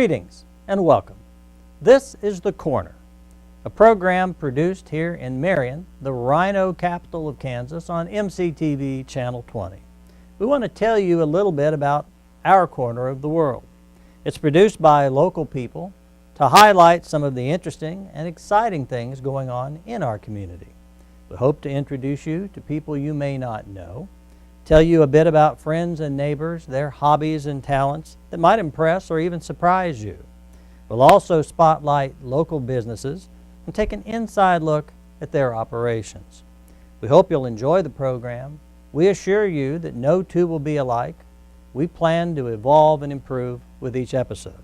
Greetings and welcome. This is The Corner, a program produced here in Marion, the rhino capital of Kansas, on MCTV Channel 20. We want to tell you a little bit about our corner of the world. It's produced by local people to highlight some of the interesting and exciting things going on in our community. We hope to introduce you to people you may not know, tell you a bit about friends and neighbors, their hobbies and talents that might impress or even surprise you. We'll also spotlight local businesses and take an inside look at their operations. We hope you'll enjoy the program. We assure you that no two will be alike. We plan to evolve and improve with each episode.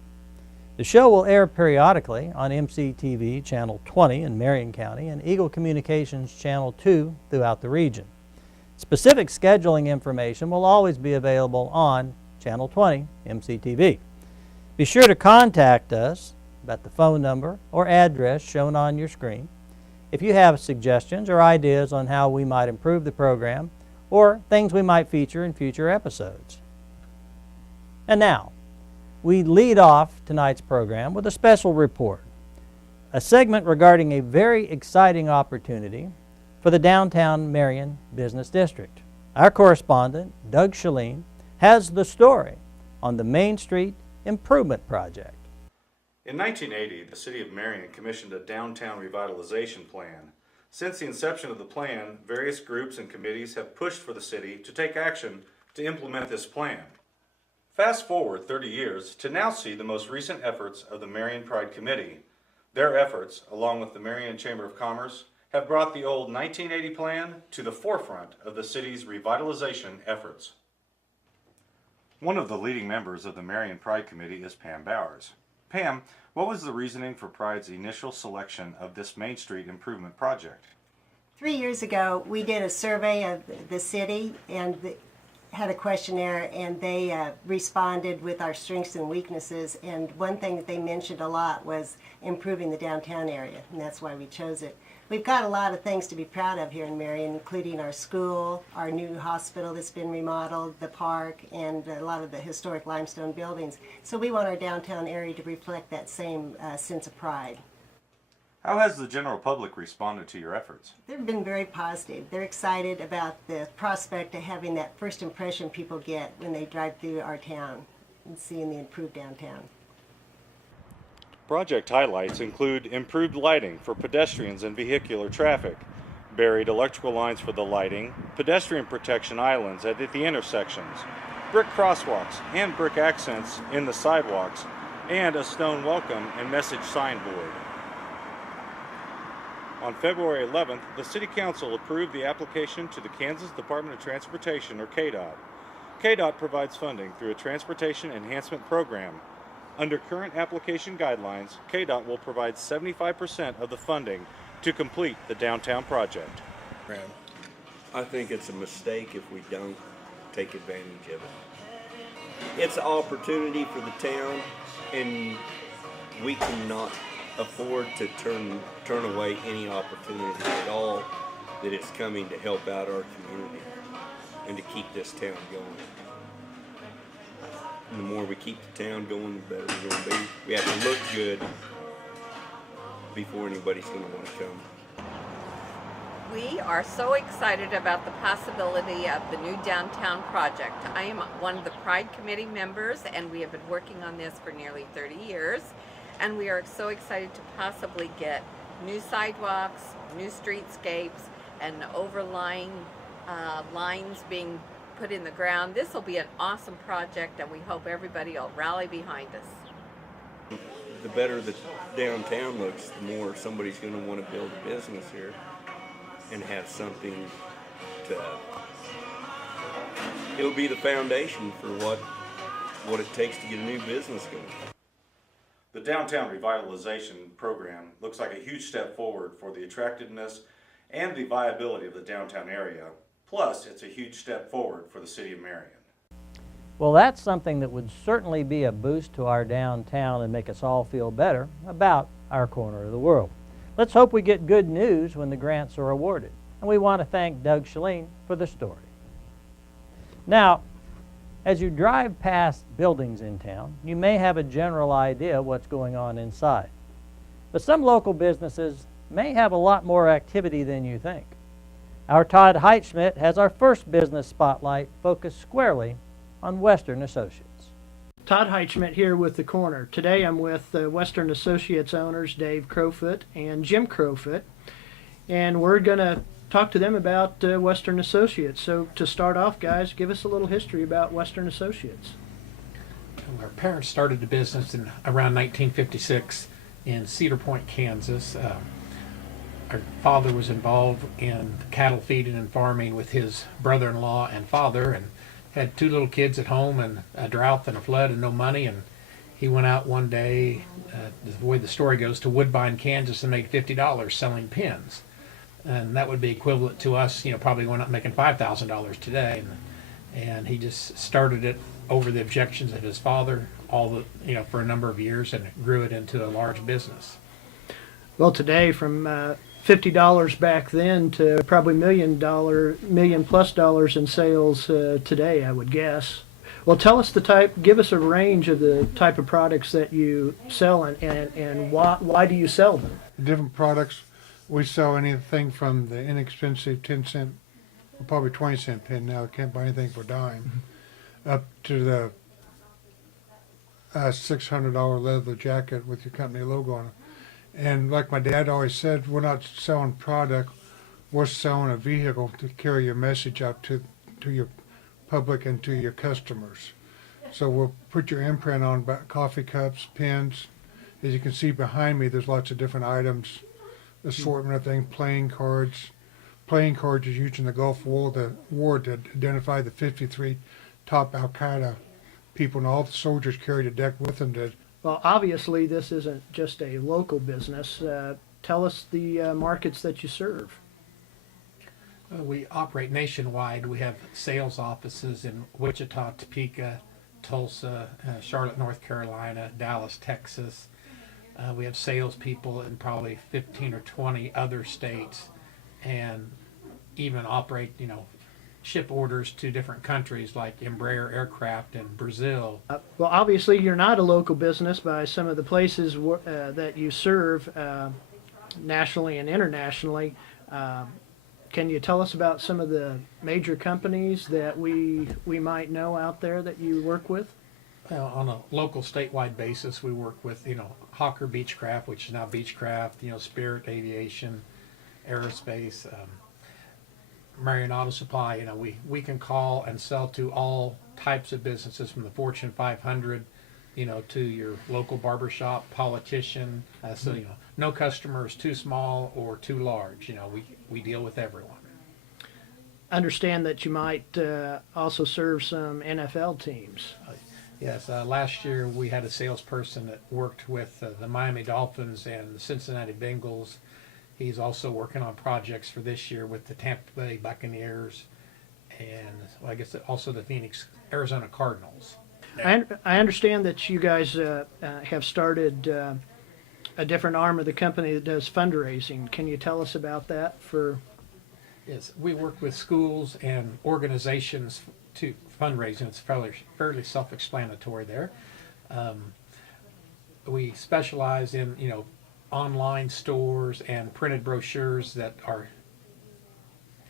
The show will air periodically on MCTV Channel 20 in Marion County and Eagle Communications Channel 2 throughout the region. Specific scheduling information will always be available on Channel 20 MCTV. Be sure to contact us at the phone number or address shown on your screen if you have suggestions or ideas on how we might improve the program or things we might feature in future episodes. And now, we lead off tonight's program with a special report, a segment regarding a very exciting opportunity for the downtown Marion Business District. Our correspondent, Doug Shaleen, has the story on the Main Street Improvement Project. In 1980, the City of Marion commissioned a downtown revitalization plan. Since the inception of the plan, various groups and committees have pushed for the city to take action to implement this plan. Fast forward 30 years to now see the most recent efforts of the Marion Pride Committee. Their efforts, along with the Marion Chamber of Commerce, have brought the old 1980 plan to the forefront of the city's revitalization efforts. One of the leading members of the Marion Pride Committee is Pam Bowers. Pam, what was the reasoning for Pride's initial selection of this Main Street Improvement Project? 3 years ago, we did a survey of the city and had a questionnaire, and they responded with our strengths and weaknesses, and one thing that they mentioned a lot was improving the downtown area, and that's why we chose it. We've got a lot of things to be proud of here in Marion, including our school, our new hospital that's been remodeled, the park, and a lot of the historic limestone buildings. So we want our downtown area to reflect that same sense of pride. How has the general public responded to your efforts? They've been very positive. They're excited about the prospect of having that first impression people get when they drive through our town and seeing the improved downtown. Project highlights include improved lighting for pedestrians and vehicular traffic, buried electrical lines for the lighting, pedestrian protection islands at the intersections, brick crosswalks and brick accents in the sidewalks, and a stone welcome and message signboard. On February 11th, the City Council approved the application to the Kansas Department of Transportation, or KDOT. KDOT provides funding through a Transportation Enhancement Program. Under current application guidelines, KDOT will provide 75% of the funding to complete the downtown project. I think it's a mistake if we don't take advantage of it. It's an opportunity for the town, and we cannot afford to turn away any opportunity at all that is coming to help out our community and to keep this town going. And the more we keep the town going, the better we're going to be. We have to look good before anybody's going to want to come. We are so excited about the possibility of the new downtown project. I am one of the Pride Committee members, and we have been working on this for nearly 30 years. And we are so excited to possibly get new sidewalks, new streetscapes, and overlying lines being put in the ground. This will be an awesome project, and we hope everybody will rally behind us. The better the downtown looks, the more somebody's going to want to build a business here and have something to... It'll be the foundation for what it takes to get a new business going. The Downtown Revitalization Program looks like a huge step forward for the attractiveness and the viability of the downtown area. Plus, it's a huge step forward for the City of Marion. Well, that's something that would certainly be a boost to our downtown and make us all feel better about our corner of the world. Let's hope we get good news when the grants are awarded. And we want to thank Doug Shaleen for the story. Now, As you drive past buildings in town, you may have a general idea what's going on inside. But some local businesses may have a lot more activity than you think. Our Todd Heitschmidt has our first business spotlight focused squarely on Western Associates. Todd Heitschmidt here with The Corner. Today I'm with Western Associates owners Dave Crowfoot and Jim Crowfoot, and we're going to talk to them about Western Associates. So to start off, guys, give us a little history about Western Associates. Our parents started the business in around 1956 in Cedar Point, Kansas. Our father was involved in cattle feeding and farming with his brother-in-law and father, and had two little kids at home, and a drought and a flood and no money. And he went out one day, the way the story goes, to Woodbine, Kansas, and made $50 selling pins. And that would be equivalent to us, probably going out making $5,000 today. And he just started it over the objections of his father, for a number of years, and grew it into a large business. Well, today from $50 back then to probably million plus dollars in sales today, I would guess. Well, tell us give us a range of the type of products that you sell, and why do you sell them? Different products. We sell anything from the inexpensive 10-cent, probably 20-cent pin now. I can't buy anything for a dime, up to the $600 leather jacket with your company logo on it. And like my dad always said, we're not selling product, we're selling a vehicle to carry your message out to your public and to your customers. So we'll put your imprint on coffee cups, pens. As you can see behind me, there's lots of different items, assortment of things, playing cards. Playing cards is used in the Gulf War to identify the 53 top Al-Qaeda people, and all the soldiers carried a deck with them to. Well, obviously this isn't just a local business. Tell us the markets that you serve. We operate nationwide. We have sales offices in Wichita, Topeka, Tulsa, Charlotte, North Carolina, Dallas, Texas. We have salespeople in probably 15 or 20 other states, and even operate, ship orders to different countries like Embraer Aircraft in Brazil. Well, obviously you're not a local business by some of the places that you serve nationally and internationally. Can you tell us about some of the major companies that we might know out there that you work with? On a local statewide basis, we work with, Hawker Beechcraft, which is now Beechcraft, Spirit Aviation, Aerospace, Marion Auto Supply. We can call and sell to all types of businesses, from the Fortune 500, to your local barbershop, politician. So, no customer is too small or too large. We deal with everyone. Understand that you might also serve some NFL teams. Yes, last year we had a salesperson that worked with the Miami Dolphins and the Cincinnati Bengals. He's also working on projects for this year with the Tampa Bay Buccaneers, and I guess also the Phoenix, Arizona Cardinals. I understand that you guys have started a different arm of the company that does fundraising. Can you tell us about that? Yes, we work with schools and organizations to fundraising. It's fairly self-explanatory there. We specialize in, online stores and printed brochures that are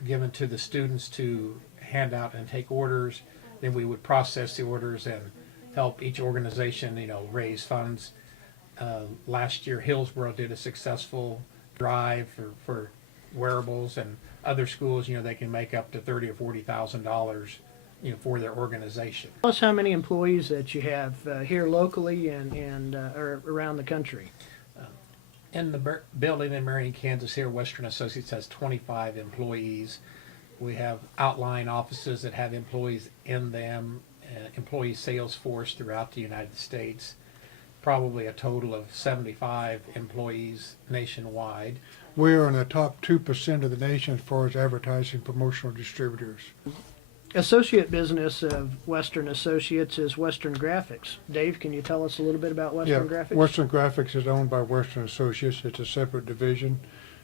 given to the students to hand out and take orders. Then we would process the orders and help each organization, raise funds. Last year, Hillsborough did a successful drive for wearables, and other schools, they can make up to $30,000 or $40,000, for their organization. Tell us how many employees that you have here locally and or around the country. In the building in Marion, Kansas here, Western Associates has 25 employees. We have outlying offices that have employees in them, employee sales force throughout the United States. Probably a total of 75 employees nationwide. We are in the top 2% of the nation as far as advertising promotional distributors. Associate business of Western Associates is Western Graphics. Dave, can you tell us a little bit about Western Graphics? Western Graphics is owned by Western Associates. It's a separate division,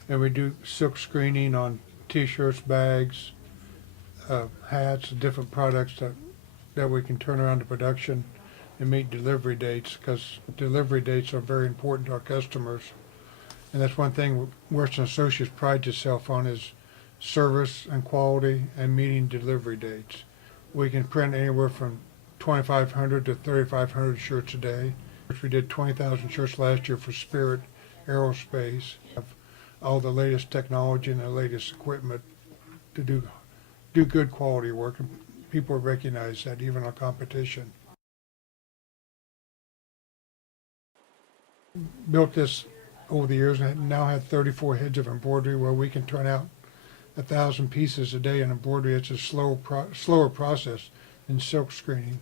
and we do silk screening on T-shirts, bags, hats, different products that that we can turn around to production and meet delivery dates, because delivery dates are very important to our customers. And that's one thing Western Associates prides itself on, is service and quality and meeting delivery dates. We can print anywhere from 2,500 to 3,500 shirts a day. We did 20,000 shirts last year for Spirit Aerospace. Have all the latest technology and the latest equipment to do good quality work, and people recognize that, even our competition. Built this over the years and now have 34 heads of embroidery, where we can turn out 1,000 pieces a day in embroidery. It's a slower process than silk screening,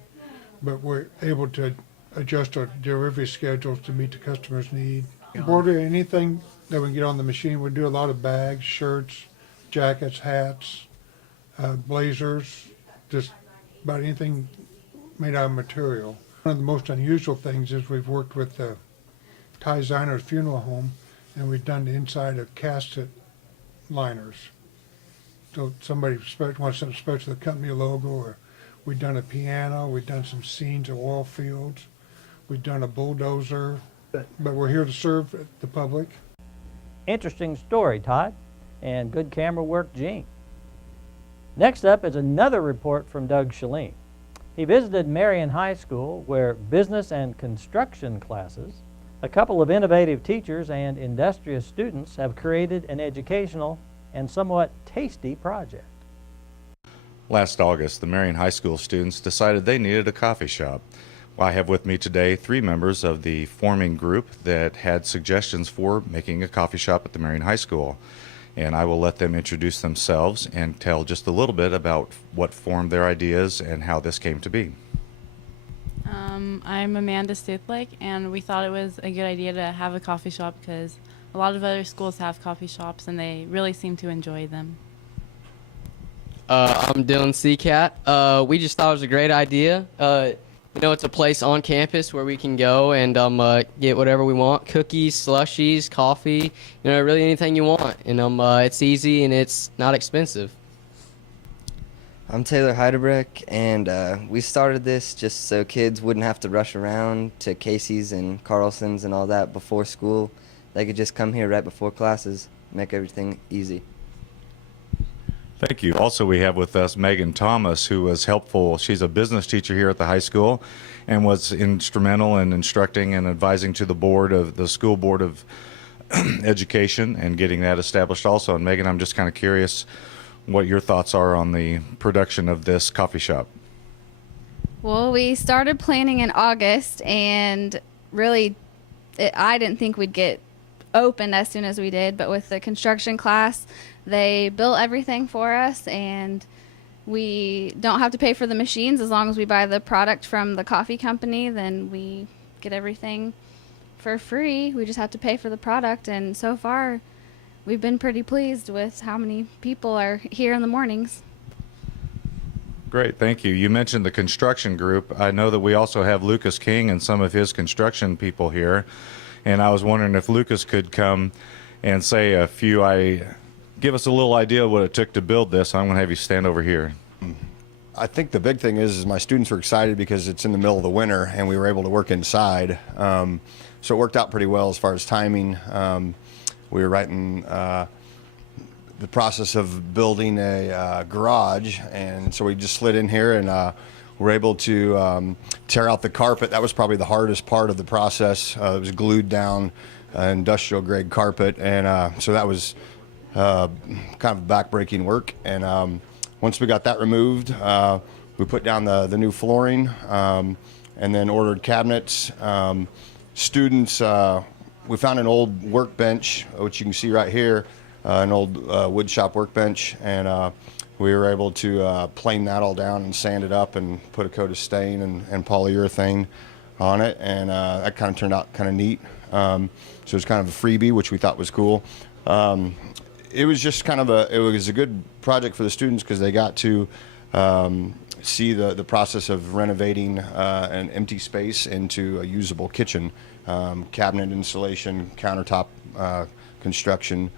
but we're able to adjust our delivery schedules to meet the customer's need. Embroidery, anything that we can get on the machine. We do a lot of bags, shirts, jackets, hats, blazers, just about anything made out of material. One of the most unusual things is we've worked with Ty Ziner's funeral home, and we've done the inside of casket liners. So somebody wants something special, the company logo, or we've done a piano, we've done some scenes of oil fields, we've done a bulldozer, but we're here to serve the public. Interesting story, Todd, and good camera work, Gene. Next up is another report from Doug Shalene. He visited Marion High School, where business and construction classes, a couple of innovative teachers, and industrious students have created an educational and somewhat tasty project. Last August, the Marion High School students decided they needed a coffee shop. Well, I have with me today 3 members of the forming group that had suggestions for making a coffee shop at the Marion High School. And I will let them introduce themselves and tell just a little bit about what formed their ideas and how this came to be. I'm Amanda Stithlake, and we thought it was a good idea to have a coffee shop because a lot of other schools have coffee shops and they really seem to enjoy them. I'm Dylan Seacat. We just thought it was a great idea. It's a place on campus where we can go and get whatever we want: cookies, slushies, coffee, really anything you want. And it's easy and it's not expensive. I'm Taylor Heidebrecht, and we started this just so kids wouldn't have to rush around to Casey's and Carlson's and all that before school. They could just come here right before classes, make everything easy. Thank you. Also, we have with us Megan Thomas, who was helpful. She's a business teacher here at the high school and was instrumental in instructing and advising to the school board of education and getting that established also. And Megan, I'm just kind of curious what your thoughts are on the production of this coffee shop. Well, we started planning in August, and really I didn't think we'd get opened as soon as we did, but with the construction class, they built everything for us, and we don't have to pay for the machines. As long as we buy the product from the coffee company, then we get everything for free. We just have to pay for the product, and so far we've been pretty pleased with how many people are here in the mornings. Great, thank you. You mentioned the construction group. I know that we also have Lucas King and some of his construction people here, and I was wondering if Lucas could come and say give us a little idea of what it took to build this. I'm going to have you stand over here. I think the big thing is my students were excited because it's in the middle of the winter and we were able to work inside. So it worked out pretty well as far as timing. We were right in the process of building a garage, and so we just slid in here and were able to tear out the carpet. That was probably the hardest part of the process. It was glued down, industrial grade carpet, and so that was kind of back-breaking work. And once we got that removed, we put down the new flooring, and then ordered cabinets. Students, we found an old workbench, which you can see right here, an old wood shop workbench, and we were able to plane that all down and sand it up and put a coat of stain and polyurethane on it, and that kind of turned out kind of neat. So it was kind of a freebie, which we thought was cool. It was just kind of it was a good project for the students because they got to see the process of renovating an empty space into a usable kitchen, cabinet installation, countertop construction.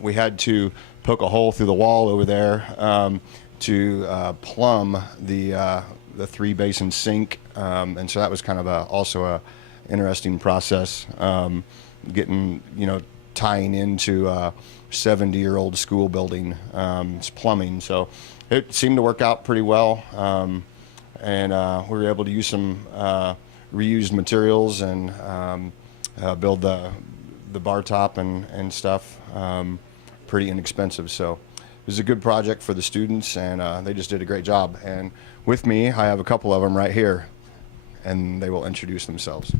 We had to poke a hole through the wall over there to plumb the 3-basin sink, and so that was kind of also a interesting process, getting, tying into a 70-year-old school building, it's plumbing. So it seemed to work out pretty well, and we were able to use some reused materials and build the bar top and stuff pretty inexpensive. So it was a good project for the students, and they just did a great job. And with me, I have a couple of them right here, and they will introduce themselves.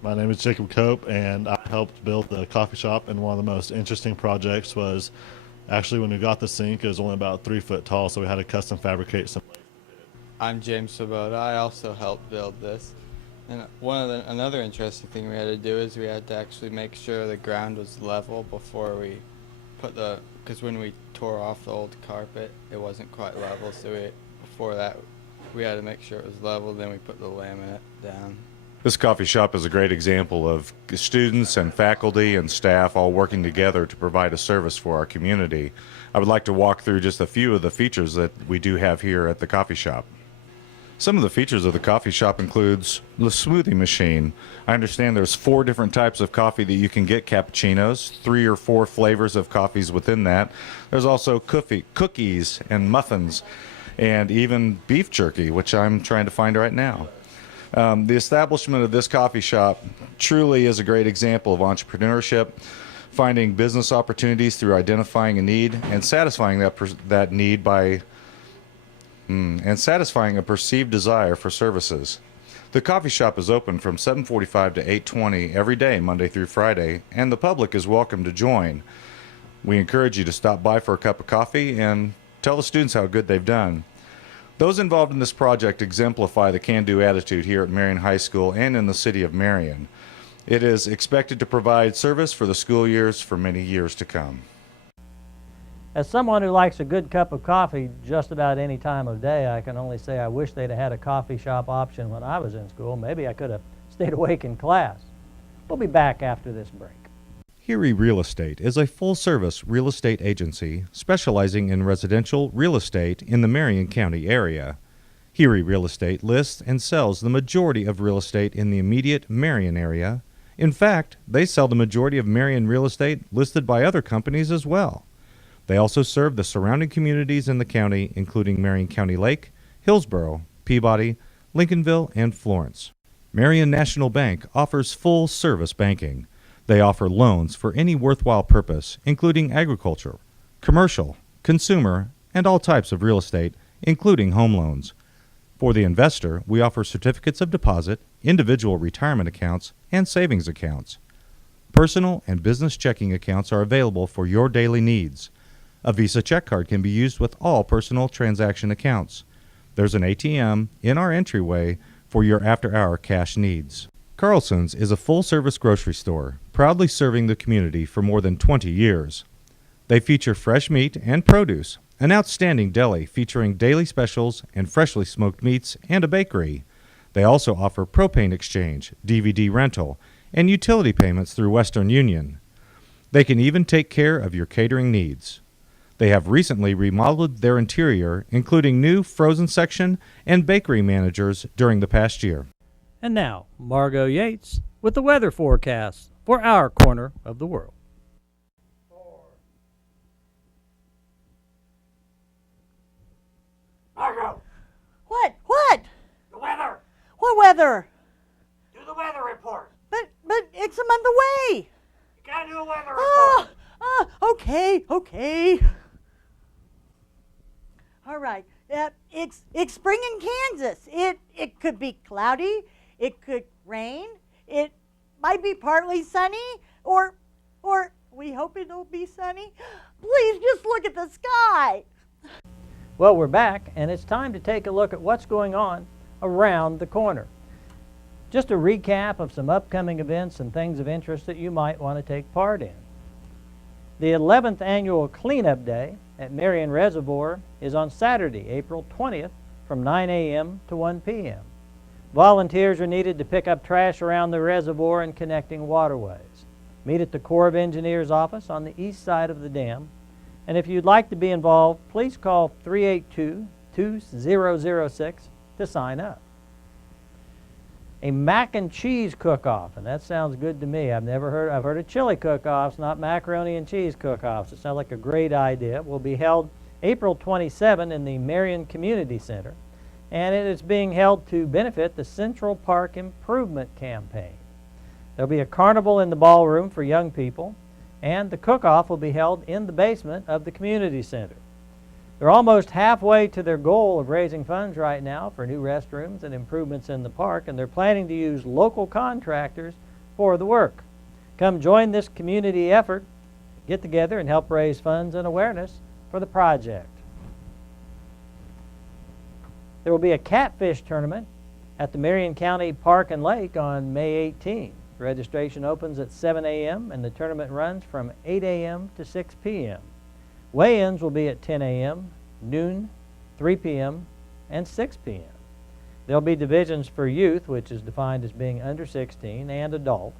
My name is Jacob Cope, and I helped build the coffee shop. And one of the most interesting projects was actually when we got the sink, it was only about 3 foot tall, so we had to custom fabricate some. I'm James Svoboda. I also helped build this. And another interesting thing we had to do is we had to actually make sure the ground was level before we put because when we tore off the old carpet, it wasn't quite level, so before that we had to make sure it was level, then we put the laminate down. This coffee shop is a great example of students and faculty and staff all working together to provide a service for our community. I would like to walk through just a few of the features that we do have here at the coffee shop. Some of the features of the coffee shop includes the smoothie machine. I understand there's 4 different types of coffee that you can get cappuccinos, 3 or 4 flavors of coffees within that. There's also cookies and muffins, and even beef jerky, which I'm trying to find right now. The establishment of this coffee shop truly is a great example of entrepreneurship, finding business opportunities through identifying a need and satisfying that need by and satisfying a perceived desire for services. The coffee shop is open from 7:45 to 8:20 every day, Monday through Friday, and the public is welcome to join. We encourage you to stop by for a cup of coffee and tell the students how good they've done. Those involved in this project exemplify the can-do attitude here at Marion High School and in the city of Marion. It is expected to provide service for the school years for many years to come. As someone who likes a good cup of coffee just about any time of day, I can only say I wish they'd had a coffee shop option when I was in school. Maybe I could have stayed awake in class. We'll be back after this break. Heery Real Estate is a full-service real estate agency specializing in residential real estate in the Marion County area. Heery Real Estate lists and sells the majority of real estate in the immediate Marion area. In fact, they sell the majority of Marion real estate listed by other companies as well. They also serve the surrounding communities in the county, including Marion County Lake, Hillsborough, Peabody, Lincolnville, and Florence. Marion National Bank offers full-service banking. They offer loans for any worthwhile purpose, including agriculture, commercial, consumer, and all types of real estate, including home loans. For the investor, we offer certificates of deposit, individual retirement accounts, and savings accounts. Personal and business checking accounts are available for your daily needs. A Visa check card can be used with all personal transaction accounts. There's an ATM in our entryway for your after-hour cash needs. Carlson's is a full-service grocery store, proudly serving the community for more than 20 years. They feature fresh meat and produce, an outstanding deli featuring daily specials and freshly smoked meats, and a bakery. They also offer propane exchange, DVD rental, and utility payments through Western Union. They can even take care of your catering needs. They have recently remodeled their interior, including new frozen section and bakery managers during the past year. And now, Margot Yates with the weather forecast for our corner of the world. Margot! What? What? The weather! What weather? Do the weather report! But it's a month away! You gotta do a weather report! Okay. All right. It's spring in Kansas. It could be cloudy. It could rain. It might be partly sunny, or we hope it'll be sunny. Please just look at the sky. Well, we're back, and it's time to take a look at what's going on around the corner. Just a recap of some upcoming events and things of interest that you might want to take part in. The 11th Annual Cleanup Day at Marion Reservoir is on Saturday, April 20th from 9 a.m. to 1 p.m. Volunteers are needed to pick up trash around the reservoir and connecting waterways. Meet at the Corps of Engineers office on the east side of the dam And if you'd like to be involved, please call 382-2006 to sign up. A mac and cheese cook-off, and that sounds good to me. I've heard of chili cook-offs, not macaroni and cheese cook-offs. It sounds like a great idea. It will be held April 27 in the Marion Community Center, and it is being held to benefit the Central Park Improvement Campaign. There'll be a carnival in the ballroom for young people, and the cook-off will be held in the basement of the community center. They're almost halfway to their goal of raising funds right now for new restrooms and improvements in the park, and they're planning to use local contractors for the work. Come join this community effort, get together and help raise funds and awareness for the project. There will be a catfish tournament at the Marion County Park and Lake on May 18. Registration opens at 7 a.m. and the tournament runs from 8 a.m. to 6 p.m. Weigh-ins will be at 10 a.m., noon, 3 p.m., and 6 p.m. There'll be divisions for youth, which is defined as being under 16, and adult.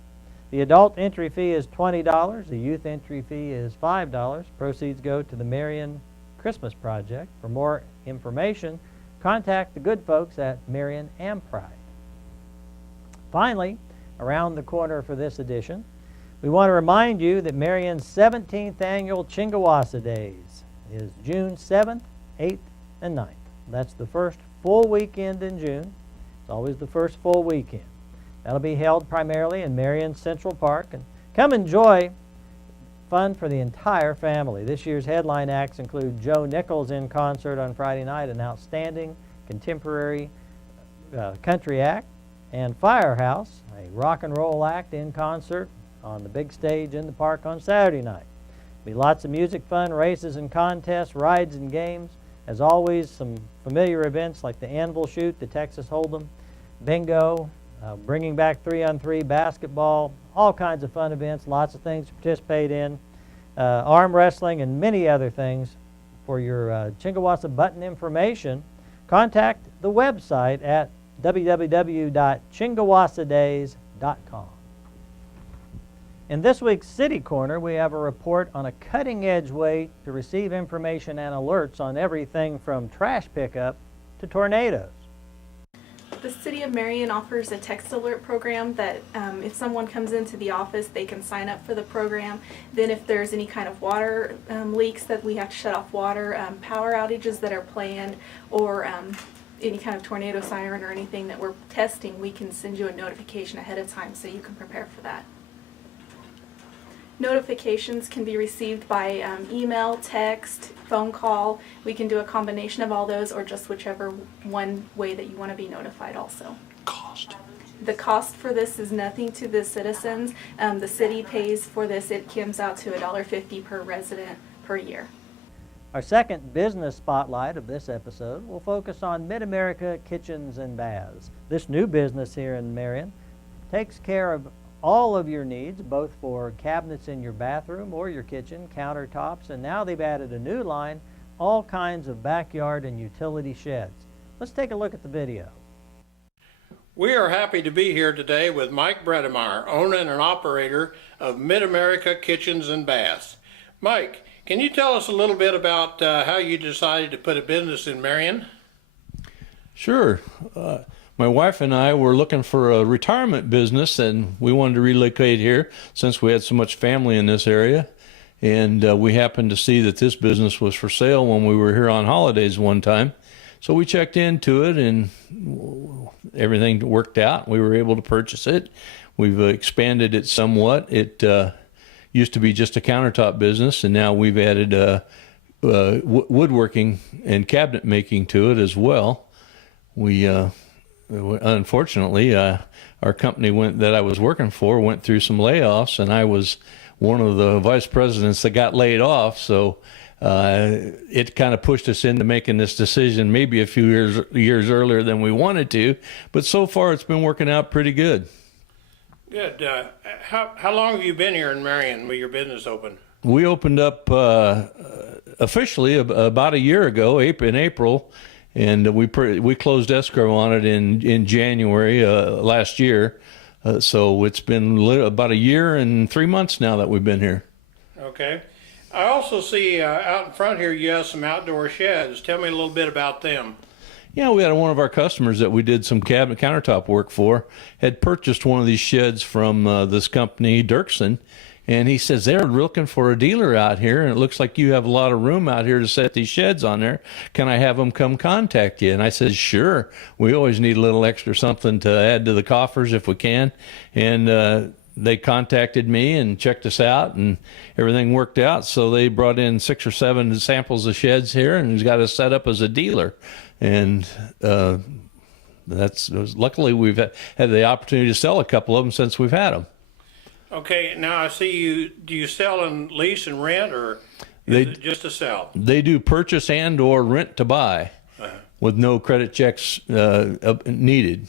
The adult entry fee is $20. The youth entry fee is $5. Proceeds go to the Marion Christmas Project. For more information, contact the good folks at Marion Pride. Finally, around the corner for this edition, we want to remind you that Marion's 17th annual Chingawassa Days is June 7th, 8th, and 9th. That's the first full weekend in June. It's always the first full weekend. That'll be held primarily in Marion Central Park. And come enjoy fun for the entire family. This year's headline acts include Joe Nichols in concert on Friday night, an outstanding contemporary country act, and Firehouse, a rock and roll act in concert on the big stage in the park on Saturday night. Be lots of music, fun, races and contests, rides and games. As always, some familiar events like the Anvil Shoot, the Texas Hold'em, bingo, bringing back 3-on-3 basketball, all kinds of fun events, lots of things to participate in, arm wrestling and many other things. For your Chingawassa button information, contact the website at www.chingawasadays.com. In this week's City Corner, we have a report on a cutting-edge way to receive information and alerts on everything from trash pickup to tornadoes. The City of Marion offers a text alert program that if someone comes into the office, they can sign up for the program. Then if there's any kind of water leaks that we have to shut off water, power outages that are planned, or any kind of tornado siren or anything that we're testing, we can send you a notification ahead of time so you can prepare for that. Notifications can be received by email, text, phone call. We can do a combination of all those, or just whichever one way that you want to be notified also. Cost. The cost for this is nothing to the citizens. The city pays for this. It comes out to $1.50 per resident per year. Our second business spotlight of this episode will focus on Mid-America Kitchens and Baths. This new business here in Marion takes care of all of your needs, both for cabinets in your bathroom or your kitchen, countertops, and now they've added a new line, all kinds of backyard and utility sheds. Let's take a look at the video. We are happy to be here today with Mike Bredemeyer, owner and operator of Mid-America Kitchens and Baths. Mike, can you tell us a little bit about how you decided to put a business in Marion? Sure. My wife and I were looking for a retirement business, and we wanted to relocate here since we had so much family in this area. And we happened to see that this business was for sale when we were here on holidays one time. So we checked into it, and everything worked out. We were able to purchase it. We've expanded it somewhat. It used to be just a countertop business, and now we've added woodworking and cabinet making to it as well. We unfortunately, our company that I was working for went through some layoffs, and I was one of the vice presidents that got laid off. So it kind of pushed us into making this decision maybe a few years earlier than we wanted to. But so far, it's been working out pretty good. Good. How long have you been here in Marion with your business open? We opened up officially about a year ago, in April. And we closed escrow on it in January last year. So it's been about a year and 3 months now that we've been here. Okay. I also see out in front here you have some outdoor sheds. Tell me a little bit about them. Yeah, we had one of our customers that we did some cabinet countertop work for had purchased one of these sheds from this company, Dirksen, and he says they're looking for a dealer out here, and it looks like you have a lot of room out here to set these sheds on there. Can I have them come contact you? And I said, sure. We always need a little extra something to add to the coffers if we can. And they contacted me and checked us out, and everything worked out. So they brought in 6 or 7 samples of sheds here, and he's got us set up as a dealer. And luckily we've had the opportunity to sell a couple of them since we've had them. Okay, now I see you. Do you sell and lease and rent, or is it just to sell? They do purchase and or rent to buy, with no credit checks needed.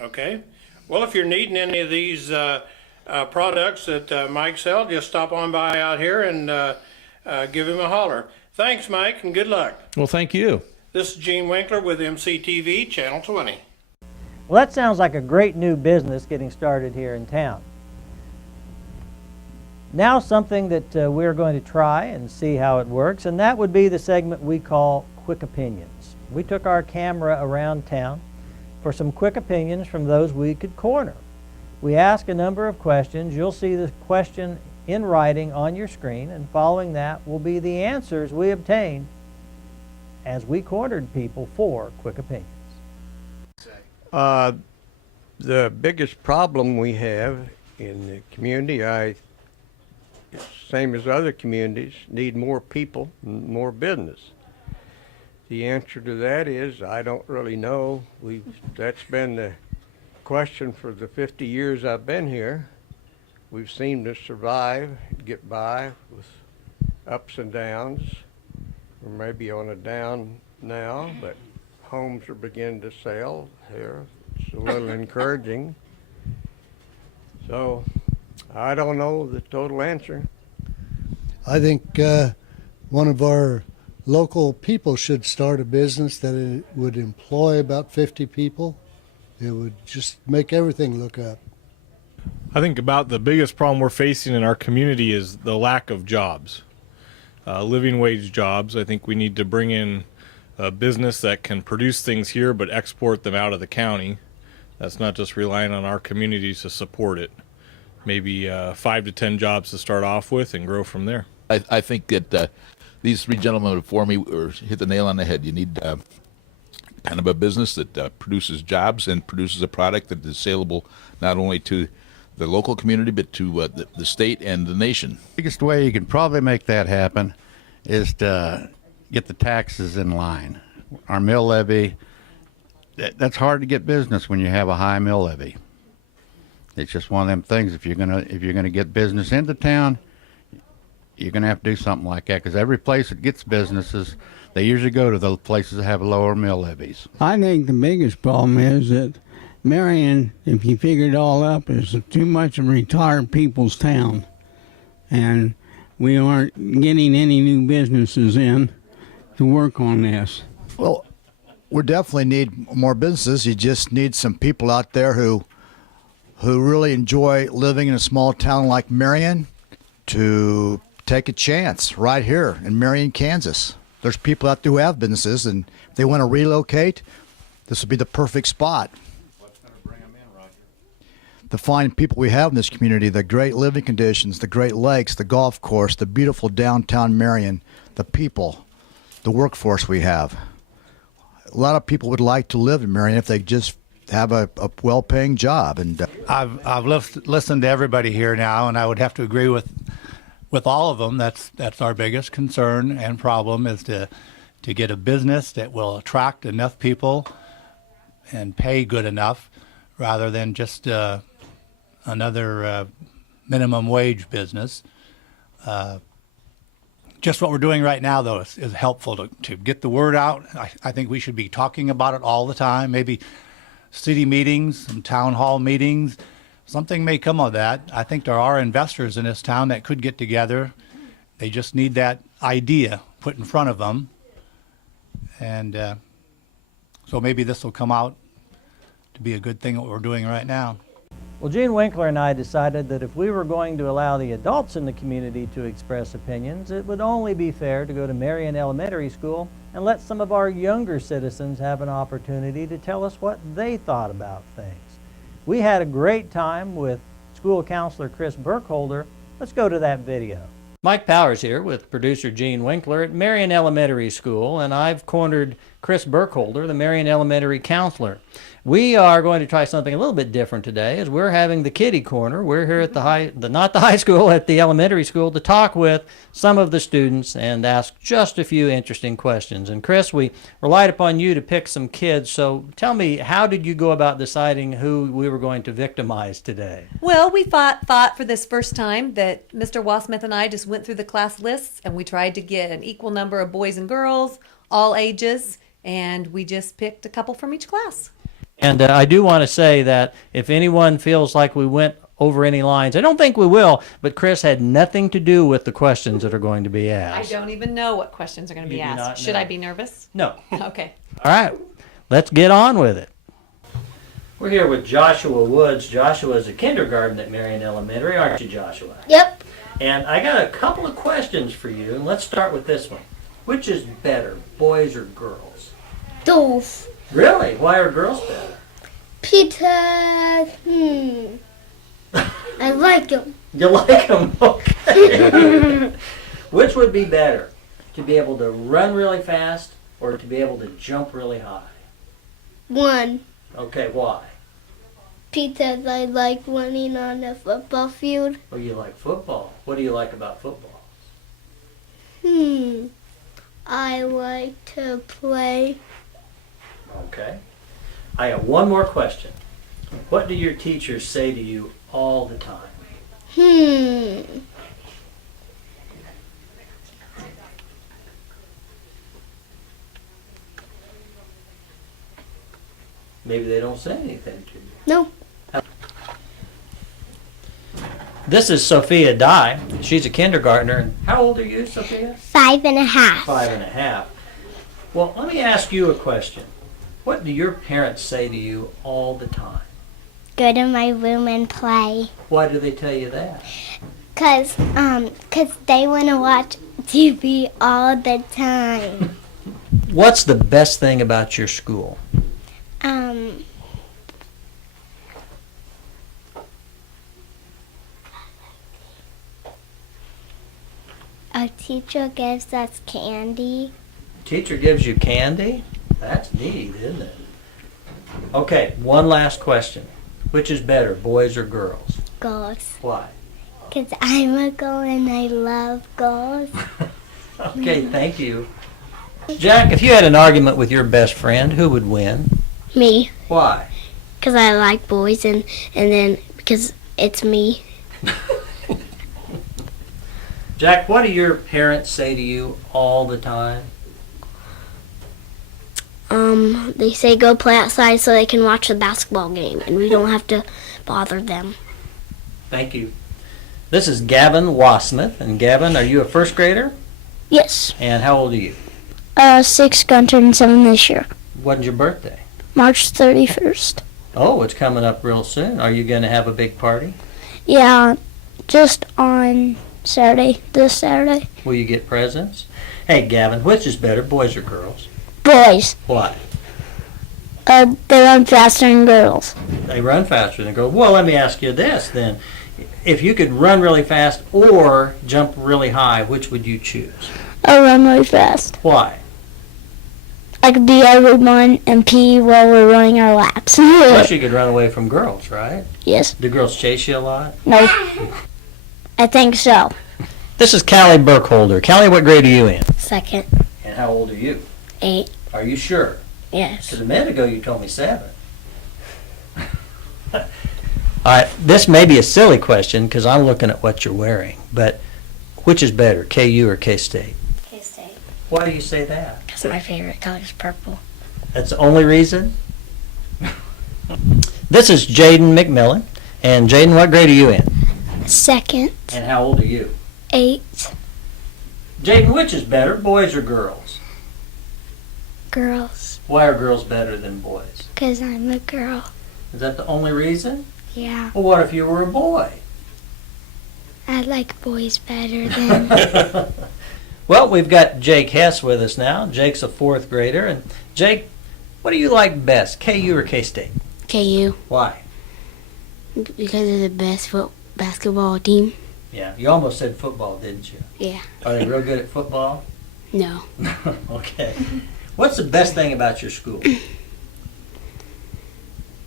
Okay. Well, if you're needing any of these products that Mike sells, just stop on by out here and give him a holler. Thanks, Mike, and good luck. Well, thank you. This is Gene Winkler with MCTV, Channel 20. Well, that sounds like a great new business getting started here in town. Now something that we're going to try and see how it works, and that would be the segment we call Quick Opinions. We took our camera around town for some quick opinions from those we could corner. We ask a number of questions. You'll see the question in writing on your screen, and following that will be the answers we obtained as we cornered people for quick opinions. The biggest problem we have in the community, same as other communities, need more people, more business. The answer to that is I don't really know. That's been the question for the 50 years I've been here. We've seemed to survive, get by with ups and downs. We're maybe on a down now, but homes are beginning to sell here. It's a little encouraging. So I don't know the total answer. I think one of our local people should start a business that it would employ about 50 people. It would just make everything look up. I think about the biggest problem we're facing in our community is the lack of jobs, living wage jobs. I think we need to bring in a business that can produce things here but export them out of the county. That's not just relying on our communities to support it. Maybe 5 to 10 jobs to start off with and grow from there. I think that these 3 gentlemen before me hit the nail on the head. You need kind of a business that produces jobs and produces a product that is saleable not only to the local community but to the state and the nation. The biggest way you can probably make that happen is to get the taxes in line. Our mill levy, that's hard to get business when you have a high mill levy. It's just one of them things. If you're gonna get business into town, you're gonna have to do something like that, because every place that gets businesses, they usually go to the places that have lower mill levies. I think the biggest problem is that Marion, if you figure it all up, is too much of retired people's town, and we aren't getting any new businesses in to work on this. Well, we definitely need more businesses. You just need some people out there who really enjoy living in a small town like Marion to take a chance right here in Marion, Kansas. There's people out there who have businesses, and if they want to relocate, this would be the perfect spot. What's going to bring them in, Roger? The fine people we have in this community, the great living conditions, the great lakes, the golf course, the beautiful downtown Marion, the people, the workforce we have. A lot of people would like to live in Marion if they just have a well-paying job. And I've listened to everybody here now, and I would have to agree with all of them. That's our biggest concern and problem, is to get a business that will attract enough people and pay good enough, rather than just another minimum wage business. Just what we're doing right now, though, is helpful to get the word out. I think we should be talking about it all the time. Maybe city meetings and town hall meetings. Something may come of that. I think there are investors in this town that could get together. They just need that idea put in front of them. And so maybe this will come out to be a good thing, what we're doing right now. Well, Gene Winkler and I decided that if we were going to allow the adults in the community to express opinions, it would only be fair to go to Marion Elementary School and let some of our younger citizens have an opportunity to tell us what they thought about things. We had a great time with school counselor Chris Burkholder. Let's go to that video. Mike Bowers here with producer Gene Winkler at Marion Elementary School, and I've cornered Chris Burkholder, the Marion Elementary counselor. We are going to try something a little bit different today, as we're having the kiddie corner. We're here at not the high school, at the elementary school, to talk with some of the students and ask just a few interesting questions. And Chris, we relied upon you to pick some kids, so tell me, how did you go about deciding who we were going to victimize today? Well, we thought for this first time that Mr. Wasmuth and I just went through the class lists and we tried to get an equal number of boys and girls, all ages, and we just picked a couple from each class. And I do want to say that if anyone feels like we went over any lines, I don't think we will, but Chris had nothing to do with the questions that are going to be asked. I don't even know what questions are going to be asked. Should I be nervous? No. Okay. All right, let's get on with it. We're here with Joshua Woods. Joshua is a kindergarten at Marion Elementary, aren't you, Joshua? Yep. And I got a couple of questions for you, and let's start with this one. Which is better, boys or girls? Both. Really? Why are girls better? Because, I like them. You like them? Okay. Which would be better? To be able to run really fast or to be able to jump really high? One. Okay, why? Because I like running on the football field. Oh, you like football. What do you like about football? I like to play. Okay. I have one more question. What do your teachers say to you all the time? Maybe they don't say anything to you. No. This is Sophia Dye. She's a kindergartner. How old are you, Sophia? 5.5. 5.5. Well, let me ask you a question. What do your parents say to you all the time? Go to my room and play. Why do they tell you that? Cause they want to watch TV all the time. What's the best thing about your school? A teacher gives us candy. Teacher gives you candy? That's neat, isn't it? Okay, one last question. Which is better, boys or girls? Girls. Why? Because I'm a girl and I love girls. Okay, thank you. Jack, if you had an argument with your best friend, who would win? Me. Why? Because I like boys and then because it's me. Jack, what do your parents say to you all the time? They say go play outside so they can watch the basketball game and we don't have to bother them. Thank you. This is Gavin Wasmuth. And Gavin, are you a first grader? Yes. And how old are you? 6, going to turn 7 this year. When's your birthday? March 31st. Oh, it's coming up real soon. Are you going to have a big party? Yeah, just on Saturday, this Saturday. Will you get presents? Hey, Gavin, which is better, boys or girls? Boys. Why? They run faster than girls. They run faster than girls. Well, let me ask you this then. If you could run really fast or jump really high, which would you choose? I run really fast. Why? I could be everyone and pee while we're running our laps. Plus you could run away from girls, right? Yes. Do girls chase you a lot? No. I think so. This is Callie Burkholder. Callie, what grade are you in? 2nd. And how old are you? 8. Are you sure? Yes. Because a minute ago you told me 7. All right, this may be a silly question because I'm looking at what you're wearing, but which is better, KU or K-State? K-State. Why do you say that? Because my favorite color is purple. That's the only reason? This is Jaden McMillan. And Jaden, what grade are you in? 2nd. And how old are you? 8. Jaden, which is better, boys or girls? Girls. Why are girls better than boys? Because I'm a girl. Is that the only reason? Yeah. Well, what if you were a boy? I like boys better than. Well, we've got Jake Hess with us now. Jake's a 4th grader. And Jake, what do you like best, KU or K-State? KU. Why? Because they're the best basketball team. Yeah, you almost said football, didn't you? Yeah. Are they real good at football? No. Okay. What's the best thing about your school?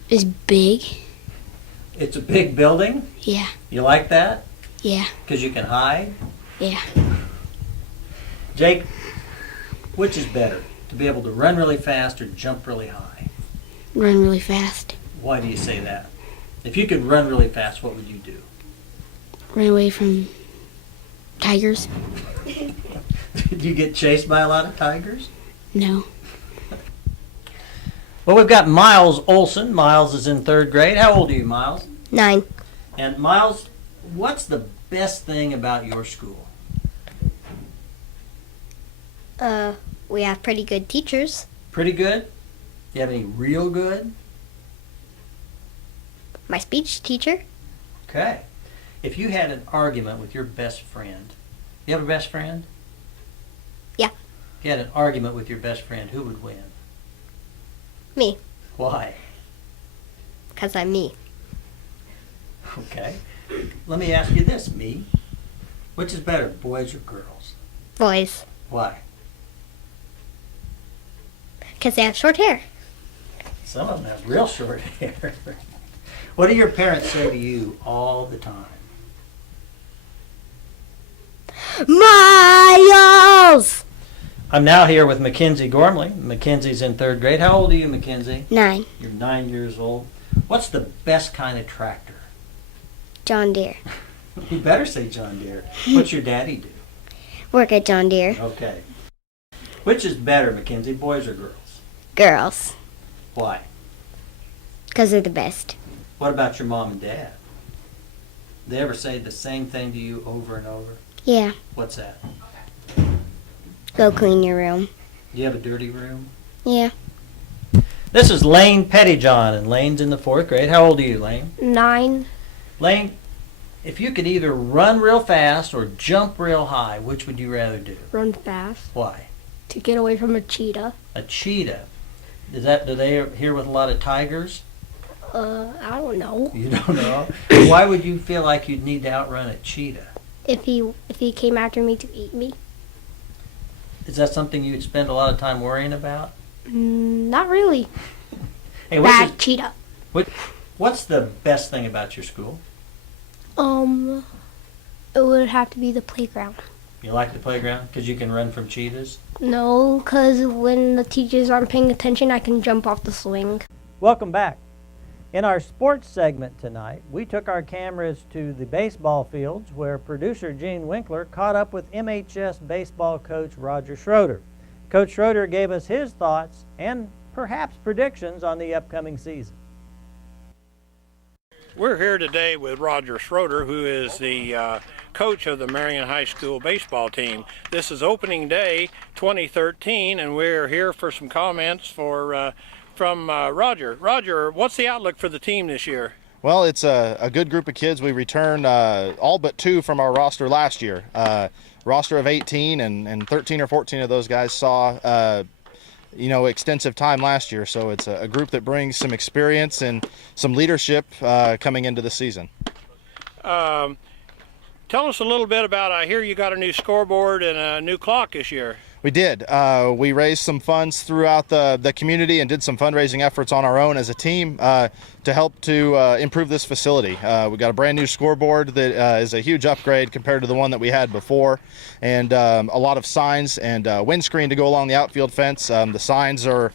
It's big. It's a big building? Yeah. You like that? Yeah. Because you can hide? Yeah. Jake, which is better, to be able to run really fast or jump really high? Run really fast. Why do you say that? If you could run really fast, what would you do? Run away from tigers. Did you get chased by a lot of tigers? No. Well, we've got Miles Olson. Miles is in 3rd grade. How old are you, Miles? 9. And Miles, what's the best thing about your school? We have pretty good teachers. Pretty good? Do you have any real good? My speech teacher. Okay. If you had an argument with your best friend, you have a best friend? Yeah. If you had an argument with your best friend, who would win? Me. Why? Because I'm me. Okay. Let me ask you this, me. Which is better, boys or girls? Boys. Why? Because they have short hair. Some of them have real short hair. What do your parents say to you all the time? Miles! I'm now here with Mackenzie Gormley. Mackenzie's in 3rd grade. How old are you, Mackenzie? 9. You're 9 years old. What's the best kind of tractor? John Deere. You better say John Deere. What's your daddy do? Work at John Deere. Okay. Which is better, Mackenzie, boys or girls? Girls. Why? Because they're the best. What about your mom and dad? They ever say the same thing to you over and over? Yeah. What's that? Go clean your room. Do you have a dirty room? Yeah. This is Lane Pettijohn, and Lane's in the 4th grade. How old are you, Lane? 9. Lane, if you could either run real fast or jump real high, which would you rather do? Run fast. Why? To get away from a cheetah. A cheetah. Do they here with a lot of tigers? I don't know. You don't know? Why would you feel like you'd need to outrun a cheetah? If he came after me to eat me. Is that something you'd spend a lot of time worrying about? Not really. Hey, Bad cheetah. What's the best thing about your school? It would have to be the playground. You like the playground because you can run from cheetahs? No, because when the teachers aren't paying attention, I can jump off the swing. Welcome back. In our sports segment tonight, we took our cameras to the baseball fields where producer Gene Winkler caught up with MHS baseball coach Roger Schroeder. Coach Schroeder gave us his thoughts and perhaps predictions on the upcoming season. We're here today with Roger Schroeder, who is the coach of the Marion High School baseball team. This is opening day 2013, and we're here for some comments from Roger. Roger, what's the outlook for the team this year? Well, it's a good group of kids. We returned all but 2 from our roster last year. Roster of 18, and 13 or 14 of those guys saw extensive time last year. So it's a group that brings some experience and some leadership coming into the season. Tell us a little bit about, I hear you got a new scoreboard and a new clock this year. We did. We raised some funds throughout the community and did some fundraising efforts on our own as a team to help to improve this facility. We got a brand new scoreboard that is a huge upgrade compared to the one that we had before, and a lot of signs and windscreen to go along the outfield fence. The signs are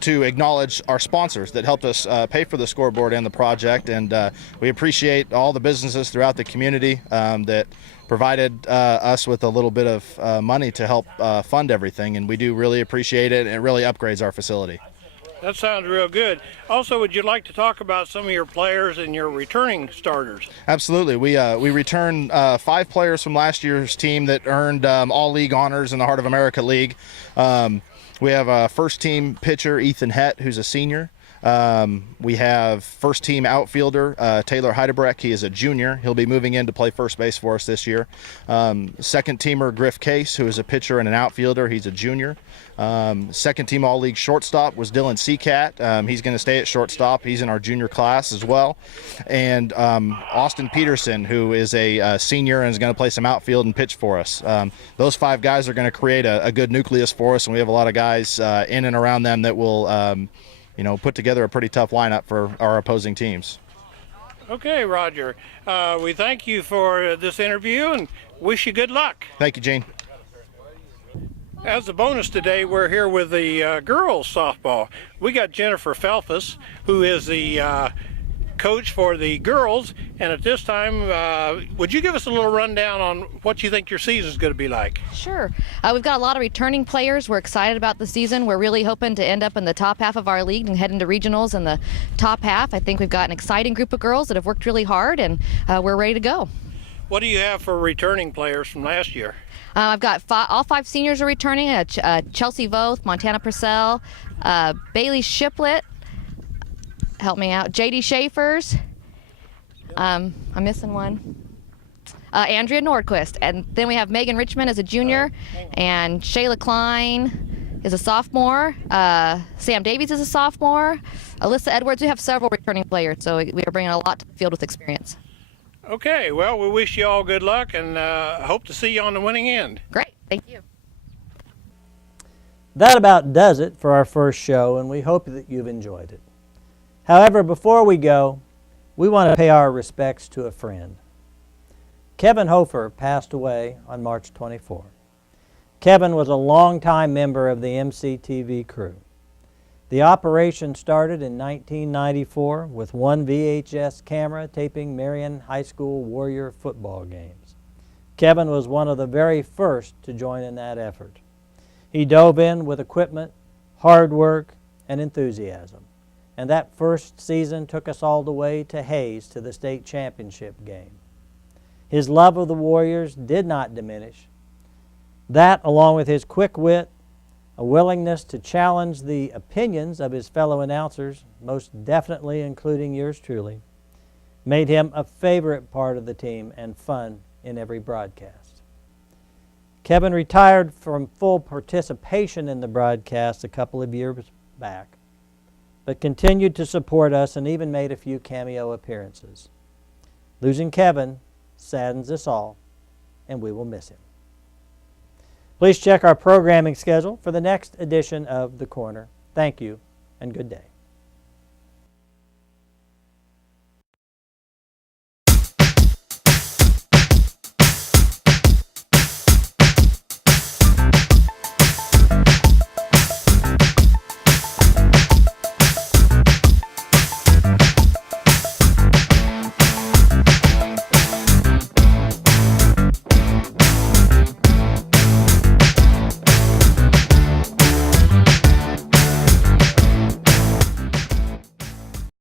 to acknowledge our sponsors that helped us pay for the scoreboard and the project, and we appreciate all the businesses throughout the community that provided us with a little bit of money to help fund everything, and we do really appreciate it, and it really upgrades our facility. That sounds real good. Also, would you like to talk about some of your players and your returning starters? Absolutely. We returned 5 players from last year's team that earned all-league honors in the Heart of America League. We have a first-team pitcher, Ethan Hett, who's a senior. We have first team outfielder Taylor Heidebrecht. He is a junior. He'll be moving in to play first base for us this year. Second teamer Griff Case, who is a pitcher and an outfielder. He's a junior. Second team all-league shortstop was Dylan Seacat. He's going to stay at shortstop. He's in our junior class as well. And Austin Peterson, who is a senior and is going to play some outfield and pitch for us. Those 5 guys are going to create a good nucleus for us, and we have a lot of guys in and around them that will put together a pretty tough lineup for our opposing teams. Okay, Roger. We thank you for this interview and wish you good luck. Thank you, Gene. As a bonus today, we're here with the girls softball. We got Jennifer Felfus, who is the coach for the girls, and at this time, would you give us a little rundown on what you think your season is going to be like? Sure. We've got a lot of returning players. We're excited about the season. We're really hoping to end up in the top half of our league and head into regionals in the top half. I think we've got an exciting group of girls that have worked really hard, and we're ready to go. What do you have for returning players from last year? I've got all 5 seniors are returning. Chelsea Voth, Montana Purcell, Bailey Shiplet, help me out, J.D. Schaefers, I'm missing one, Andrea Nordquist, and then we have Megan Richmond as a junior, and Shayla Klein is a sophomore, Sam Davies is a sophomore, Alyssa Edwards. We have several returning players, so we are bringing a lot to the field with experience. Okay, well, we wish you all good luck and hope to see you on the winning end. Great, thank you. That about does it for our first show, and we hope that you've enjoyed it. However, before we go, we want to pay our respects to a friend. Kevin Hofer passed away on March 24. Kevin was a longtime member of the MCTV crew. The operation started in 1994 with one VHS camera taping Marion High School Warrior football games. Kevin was one of the very first to join in that effort. He dove in with equipment, hard work, and enthusiasm. And that first season took us all the way to Hayes to the state championship game. His love of the Warriors did not diminish. That, along with his quick wit, a willingness to challenge the opinions of his fellow announcers, most definitely including yours truly, made him a favorite part of the team and fun in every broadcast. Kevin retired from full participation in the broadcast a couple of years back, but continued to support us and even made a few cameo appearances. Losing Kevin saddens us all, and we will miss him. Please check our programming schedule for the next edition of The Corner. Thank you, and good day.